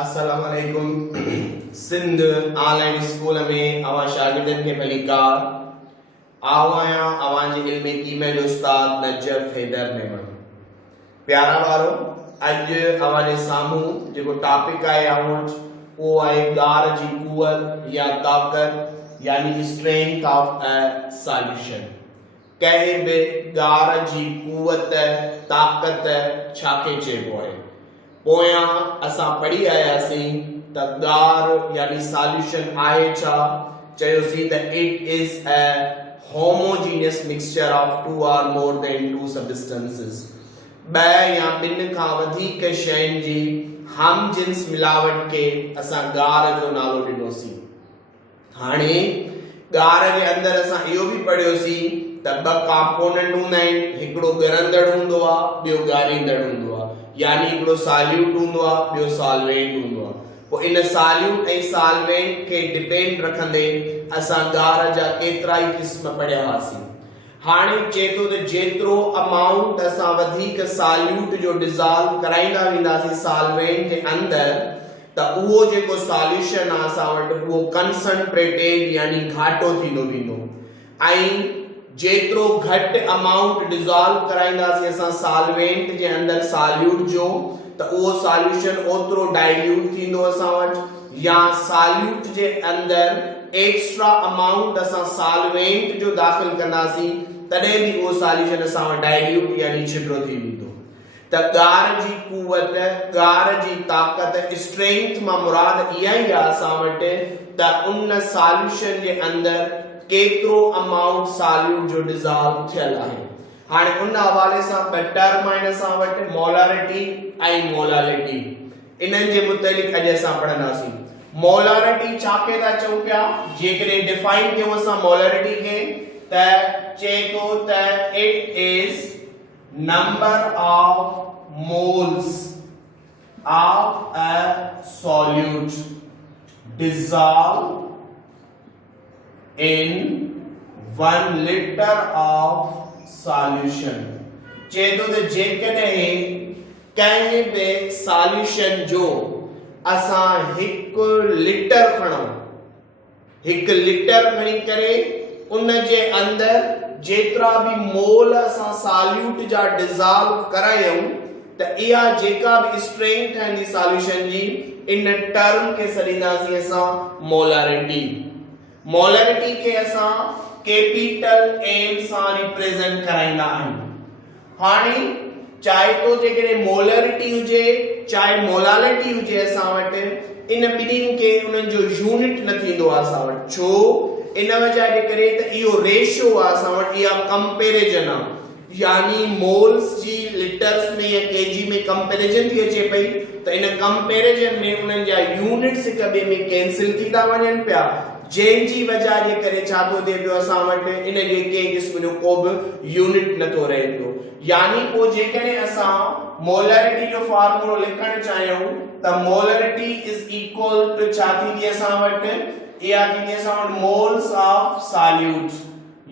अस्सलाम वालेकुम। Sindh online school में अवा शागिर्दनि खे भलीकार आवाया अवांजे इल्मी कीमे जो उस्ताद नजफ हैदर मेमण। प्यारा वारो अज अवांजे सामू जेको टॉपिक आहे आवण वो आहे गार जी कुवत या ताकत यानी स्ट्रेंथ ऑफ अ सॉल्यूशन। कहे बे गार जी कुवत ताकत छाके चइबो आहे। पोयां असां पढ़ी आयासीं त गार यानी सॉल्यूशन आहे छा। चयोसीं त it is a homogeneous mixture of two or more then to substances. ब या बिन खां वधीक शयुनि जी हम जिन्स मिलावट के असां गार जो नालो ॾिनोसीं। हाणे गार जे अंदर असां इहो भी पढ़ियोसीं त ॿ कंपोनेंट हूंदा आहिनि, हिकिड़ो ॻरंदड़ हूंदो आहे, ॿियो ॻारींदड़ हूंदो आहे। यानी हिकिड़ो सॉल्यूट हूंदो आहे, ॿियो सॉल्वेंट हूंदो आहे। पोइ इन सॉल्यूट ऐं सॉल्वेंट खे डिपेंड रखंदे असां गार जा केतिरा ई क़िस्म पढ़िया हुआसीं। हाणे चए थो त जेतिरो अमाउंट असां वधीक सॉल्यूट जो डिज़ॉल्व कराईंदा वेंदासीं सॉल्वेंट जे अंदर त उहो जेको सॉल्यूशन आहे असां वटि उहो कंसंट्रेटेड यानी घाटो थींदो वेंदो। ऐं जेतिरो घटि अमाउंट डिज़ॉल्व कराईंदासीं असां सॉल्वेंट जे अंदर सॉल्यूट जो त उहो सॉल्यूशन ओतिरो डाइल्यूट थींदो असां वटि। या सॉल्यूट जे अंदर एक्स्ट्रा अमाउंट असां सॉल्वेंट जो दाख़िल कंदासीं तॾहिं बि उहो सॉल्यूशन असां वटि डाइल्यूट यानी छिबिरो थी वेंदो। त गार जी कुवत, गार जी ताकत, स्ट्रेंथ मां मुराद इहा ई आहे असां वटि त उन सॉल्यूशन जे अंदर केतिरो अमाउंट सॉल्यूट जो डिज़ॉल्व थियल आहे। हाणे उन हवाले सां ॿ टर्म आहिनि असां वटि, मोलारिटी ऐं मोलालिटी। इन्हनि जे मुतलिक़ अॼु असां पढ़ंदासीं। मोलारिटी छाखे था चऊं पिया? जेकॾहिं डिफाइन कयूं असां मोलारिटी खे त चए थो त it is number of moles of a solute dissolve in 1 liter of solution। चेतो त जेकॾहिं कंहिं बि सॉल्यूशन जो असां 1 लीटर खणूं, 1 लीटर खणी करे उन जे अंदर जेतिरा भी मोल असां सॉल्यूट जा डिज़ॉल्व करायूं त इहा जेका भी स्ट्रेंथ है सॉल्यूशन जी इन टर्म के सॾींदासीं असां मोलारिटी। मोलारिटी के असां कैपिटल एम सां रिप्रेजेंट कराईंदा आहियूं। हाणे चाहे तो जेकॾहिं मोलारिटी हुजे चाहे मोलालिटी हुजे असां वटि इन ॿिन्हिनि खे उन्हनि जो यूनिट न थींदो आहे असां वटि। छो? इन वजह जे करे त इहो रेशियो आहे असां वटि, इहा कंपैरिजन आहे। यानी मोल्स जी लीटर्स में या केजी में कंपैरिजन थी अचे पई त इन कंपैरिजन में उन्हनि जा यूनिट्स हिक ॿिए में कैंसिल थी था वञनि पिया, जंहिंजी वजह जे करे छा थो थिए पियो असां वटि इन जे कंहिं क़िस्म जो को बि यूनिट नथो रहे पियो। यानी पोइ जेकॾहिं असां मोलारिटी जो फार्मूलो लिखणु चाहियूं त मोलारिटी इज इक्वल टू छा थींदी असां वटि? इहा थींदी असां वटि मोल्स ऑफ सॉल्यूट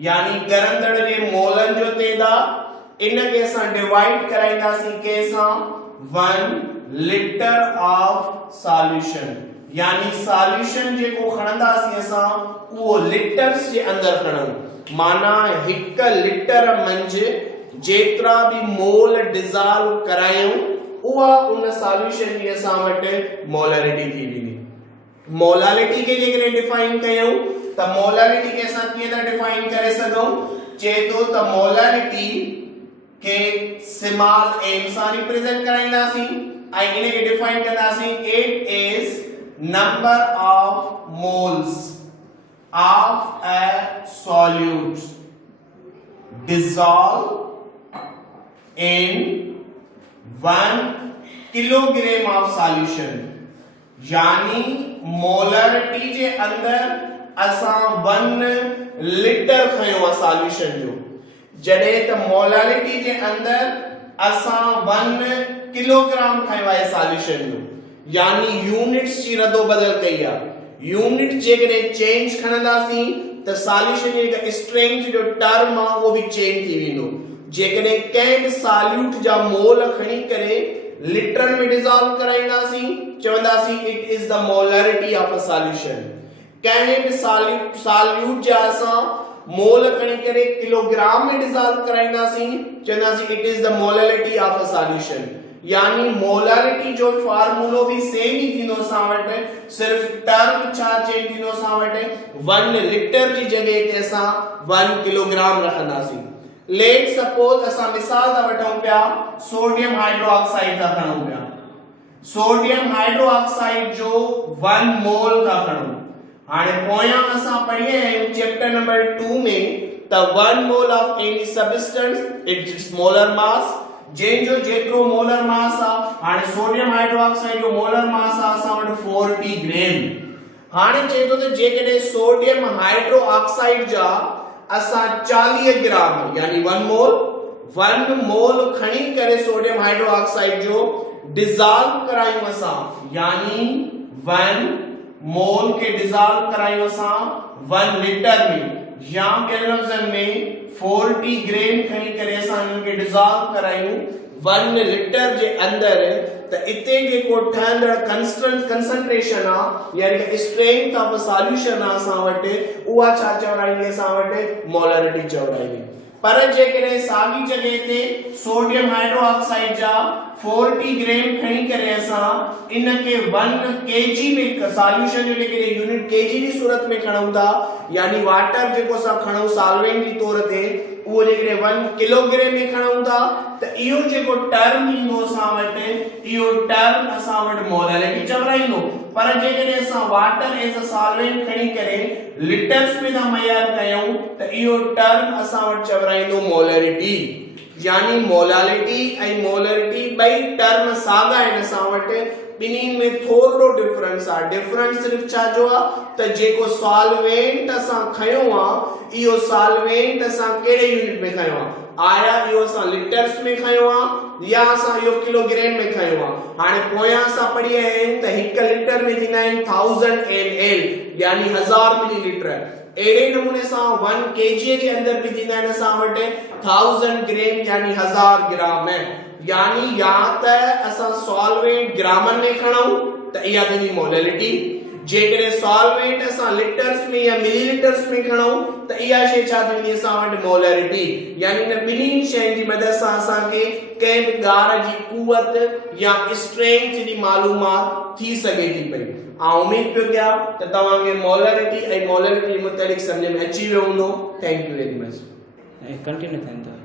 यानी ॻरंदड़ जे मोलनि जो तइदाद। इन खे असां डिवाइड कराईंदासीं कंहिंसां? 1 लीटर ऑफ सॉल्यूशन। यानी सॉल्यूशन जेको खणंदासीं असां उहो लीटर्स जे अंदर खणूं। माना 1 लीटर मंझि जेतिरा भी मोल डिज़ॉल्व करायूं उहा उन सॉल्यूशन जी असां वटि मोलारिटी थी वेंदी। मोलालिटी खे जेकॾहिं डिफाइन कयूं त मोलालिटी खे असां कीअं था डिफाइन करे सघूं? चए थो त मोलालिटी खे स्मॉल एम सां रिप्रेजेंट कराईंदासीं ऐं इन खे डिफाइन कंदासीं it is number of moles of a solute dissolved in 1 kilogram of solution। यानी मोलारिटी जे अंदर असां 1 लीटर खयो आहे सॉल्यूशन जो, जॾहिं त मोलारिटी जे अंदर असां 1 किलोग्राम खयो आहे सॉल्यूशन जो। यानी यूनिट्स जी रदो बदल कई आहे। यूनिट जेकॾहिं चेंज खणंदासीं त सॉल्यूशन जी जेका स्ट्रेंथ जो टर्म आहे उहो भी चेंज थी वेंदो। जेकॾहिं कंहिं बि सॉल्यूट जा मोल खणी करे लिटरन में डिसॉल्व कराइंदासी चवंदासी it is the molarity of a solution कहे भी सॉल्यूट जा असा मोल खणी करे किलोग्राम में डिसॉल्व कराइंदासी चवंदासी it is the molarity of a solution यानी मोलरिटी जो फार्मूलो भी सेम ही थींदो असां वटि सिर्फ टर्म छा चेंज थींदो असां वटि 1 लीटर जी जगह ते असां 1 किलोग्राम रखंदासीं लेट सपोज असां मिसाल था वठूं पिया सोडियम हाइड्रोक्साइड का खणूं पिया सोडियम हाइड्रोक्साइड जो 1 मोल का खणूं हाणे पोयां असां पढ़िए आहियूं चैप्टर नंबर 2 में त 1 mole of any substance it's molar mass जो जेतिरो मोलर मास आ हाणे सोडियम हाइड्रोक्साइड जो मोलर मास आ असां वटि 40 ग्राम हाणे चए तो त जेकॾहिं सोडियम हाइड्रोक्साइड जा असां 40 ग्राम यानी 1 मोल खणी करे सोडियम हाइड्रोक्साइड जो डिसॉल्व करायूं असां यानी 1 मोल के डिसॉल्व करायूं असां 1 लीटर में या ॿियनि लफ़्ज़नि में 40 ग्राम खणी करे असां इन्हनि खे डिसॉल्व करायूं 1 लीटर जे अंदर त इते जेको ठहंदड़ कंसंट्रेशन आ यानी स्ट्रेंथ ऑफ अ सॉल्यूशन आ असां वटि उहा छा चवराईंदी असां वटि मोलरिटी चवराईंदी पर जेकॾहिं साॻी जगह ते सोडियम हाइड्रोक्साइड जा 40 ग्राम खणी करे असां इन के 1 केजी में सॉल्यूशन जो लेके यूनिट केजी जी सूरत में खणूं था यानी वाटर जेको असां खणूं सॉल्वेंट जी तौर ते वो जेके 1 किलोग्राम में खणूं था त इहो जेको टर्म ईंदो असां वटि इहो टर्म असां वटि मोलरिटी चवराईंदो पर जेकॾहिं असां वाटर एज अ सॉल्वेंट खणी करे लीटर्स में था मयार कयूं त इहो टर्म असां वटि चवराईंदो मोलरिटी यानी मोलालिटी ऐं मोलरिटी ॿई टर्म साॻा आहिनि असां वटि ॿिन्हिनि में थोरो डिफरेंस आहे डिफरेंस सिर्फ छा जो आहे त जेको सॉल्वेंट असां खयो आहे इहो सॉल्वेंट असां कहिड़े यूनिट में खयो आहे आया इहो असां लीटर्स में खयो आहे या असां इहो किलोग्राम में खयो आहे हाणे पोयां असां पढ़ी आहियूं त 1 लीटर में थींदा आहिनि 1000 ml यानी 1000 मिलीलीटर एड़े नमूने सां 1 kg जे अंदर भी थींदा आहिनि असां वटि 1000 ग्राम यानी 1000 ग्राम यानी या त असां सॉल्वेंट ग्रामन में खणूं त इहा थींदी मोलरिटी जेकॾहिं सॉल्वेंट असां लीटर्स में या मिलीलीटर्स में खणूं त इहा शइ छा थींदी असां वटि मोलरिटी यानी इन ॿिन्हिनि शयुनि जी मदद सां असांखे कंहिं बि ॻार जी कुवत या स्ट्रेंथ जी मालूमात थी सघे थी पई उम्मीद पियो कयां त तव्हांखे मोलरिटी ऐं मोलरिटी मुतलिक़ सम्झ में अची वियो हूंदो thank you very much continue कंदो